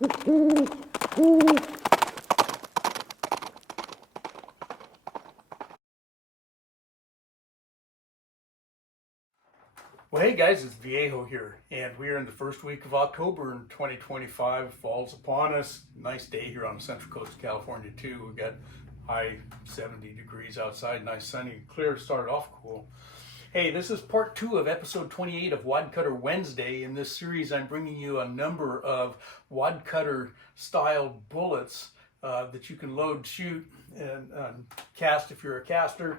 Well, hey guys, it's Viejo here, and we are in the first week of October in 2025. Fall's upon us. Nice day here on the central coast of California too. We got high 70 degrees outside, nice sunny and clear. Started off cool. Hey, this is part 2 of episode 28 of Wadcutter Wednesday. In this series, I'm bringing you a number of wadcutter style bullets that you can load, shoot, and cast if you're a caster,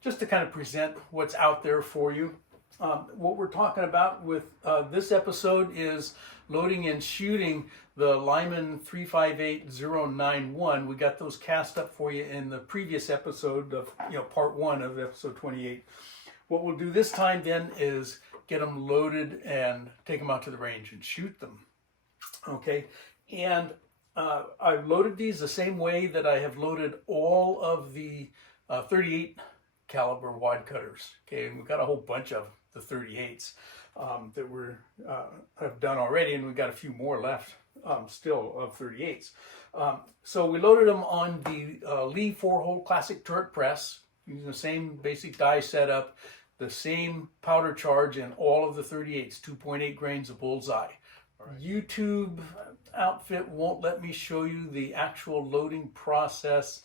just to kind of present what's out there for you. What we're talking about with this episode is loading and shooting the Lyman 358091. We got those cast up for you in the previous episode of, part 1 of episode 28. What we'll do this time then is get them loaded and take them out to the range and shoot them. Okay, and I've loaded these the same way that I have loaded all of the 38 caliber wadcutters. Okay, and we've got a whole bunch of the 38s that we have done already, and we've got a few more left still of 38s. So we loaded them on the Lee 4-hole classic turret press using the same basic die setup, the same powder charge in all of the 38s, 2.8 grains of bullseye. Right. YouTube outfit won't let me show you the actual loading process.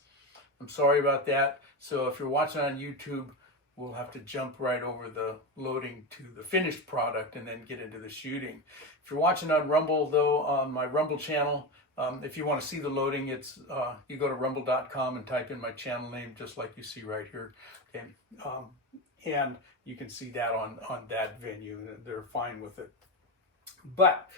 I'm sorry about that. So if you're watching on YouTube, we'll have to jump right over the loading to the finished product and then get into the shooting. If you're watching on Rumble, though, on my Rumble channel, if you want to see the loading, it's you go to rumble.com and type in my channel name, just like you see right here. Okay, and you can see that on that venue. They're fine with it. But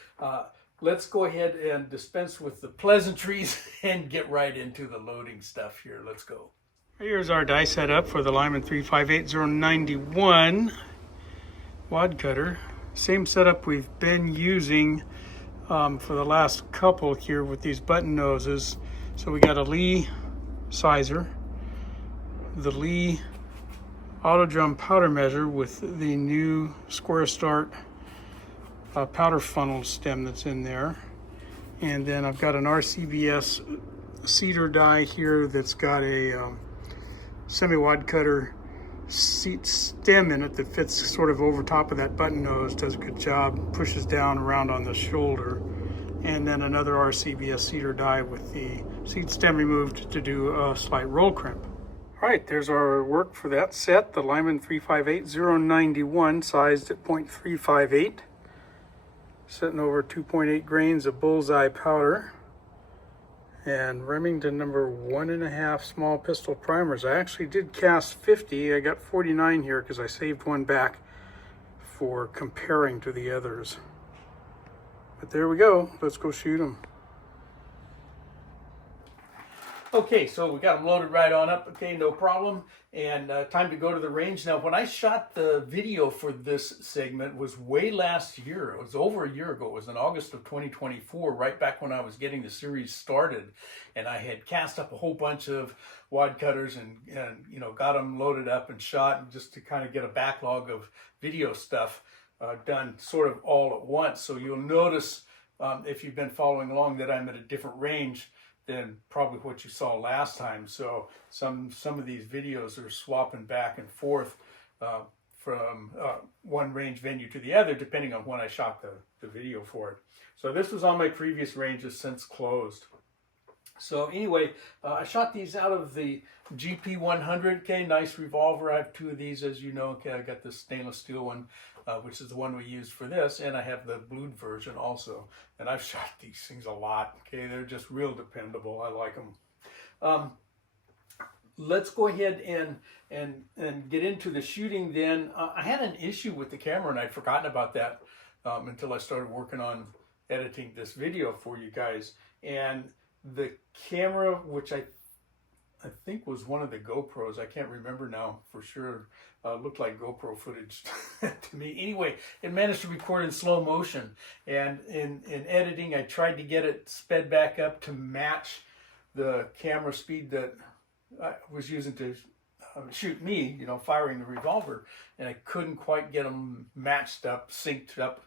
let's go ahead and dispense with the pleasantries and get right into the loading stuff here. Let's go. Here's our die setup for the Lyman 358091 wadcutter. Same setup we've been using for the last couple here with these button noses. So we got a Lee sizer, the Lee auto drum powder measure with the new square start powder funnel stem that's in there. And then I've got an RCBS cedar die here that's got a semi-wadcutter seat stem in it that fits sort of over top of that button nose, does a good job, pushes down around on the shoulder. And then another RCBS cedar die with the seat stem removed to do a slight roll crimp. All right, there's our work for that set, the Lyman 358091, sized at .358, sitting over 2.8 grains of bullseye powder. And Remington number 1.5 small pistol primers. I actually did cast 50. I got 49 here because I saved one back for comparing to the others. But there we go. Let's go shoot them. Okay, so we got them loaded right on up. Okay, no problem. And time to go to the range. Now, when I shot the video for this segment was way last year. It was over a year ago. It was in August of 2024, right back when I was getting the series started. And I had cast up a whole bunch of wadcutters and got them loaded up and shot, and just to kind of get a backlog of video stuff done sort of all at once. So you'll notice if you've been following along that I'm at a different range than probably what you saw last time. So some of these videos are swapping back and forth from one range venue to the other, depending on when I shot the video for it. So this was on my previous ranges, since closed. So anyway, I shot these out of the GP100. Okay, nice revolver. I have 2 of these, as you know. Okay, I got this stainless steel one, which is the one we used for this, and I have the blued version also. And I've shot these things a lot. Okay, they're just real dependable. I like them. Let's go ahead and get into the shooting then. I had an issue with the camera, and I'd forgotten about that until I started working on editing this video for you guys. And the camera, which I think was one of the GoPros, I can't remember now for sure, looked like GoPro footage to me. Anyway, it managed to record in slow motion, and in editing I tried to get it sped back up to match the camera speed that I was using to shoot me, firing the revolver, and I couldn't quite get them matched up, synced up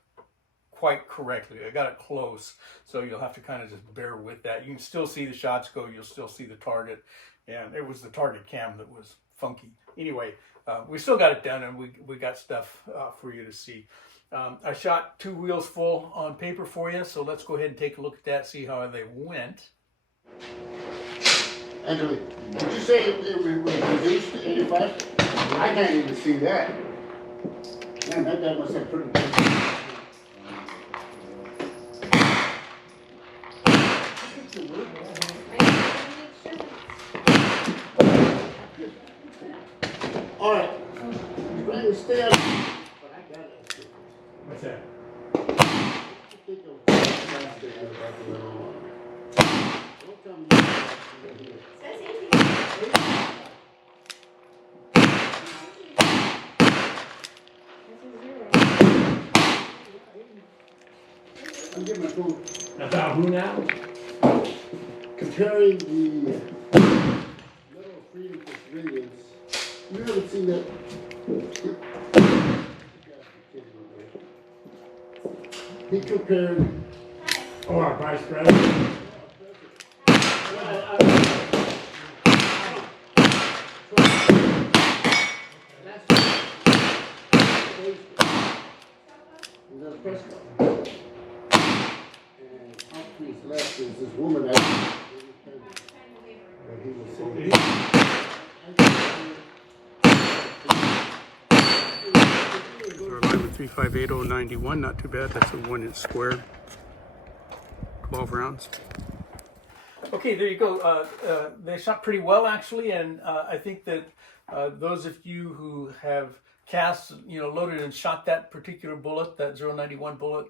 quite correctly. I got it close, so you'll have to kind of just bear with that. You can still see the shots go. You'll still see the target, and it was the target cam that was funky. Anyway, we still got it done, and we got stuff for you to see. I shot 2 wheels full on paper for you, so let's go ahead and take a look at that, see how they went. Angela, did you say it was reduced to 85? I can't even see that. Man, that guy must have pretty good. All right. You're going to stay up. But I got it. What's that? I'm getting my phone. About who now? Comparing the Medal of Freedom for civilians. You haven't seen that? He compared. Oh, our vice president. The press conference. And off to his left is this woman that he was saying. Lyman 358-091, not too bad. That's a 1-inch square, 12 rounds. Okay, there you go. They shot pretty well, actually, and I think that those of you who have cast, loaded and shot that particular bullet, that 091 bullet,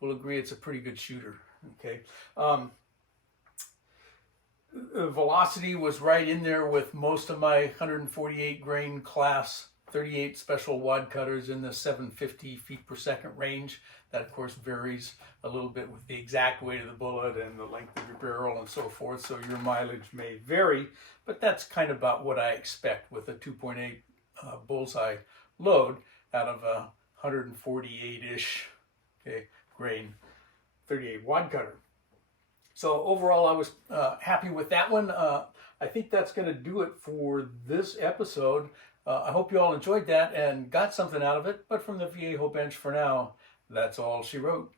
will agree it's a pretty good shooter. Okay. The velocity was right in there with most of my 148 grain class 38 special wad cutters in the 750 feet per second range. That of course varies a little bit with the exact weight of the bullet and the length of your barrel and so forth, so your mileage may vary, but that's kind of about what I expect with a 2.8 bullseye load out of a 148-ish grain 38 wad cutter. So overall, I was happy with that one. I think that's going to do it for this episode. I hope you all enjoyed that and got something out of it. But from the Viejo bench for now, that's all she wrote.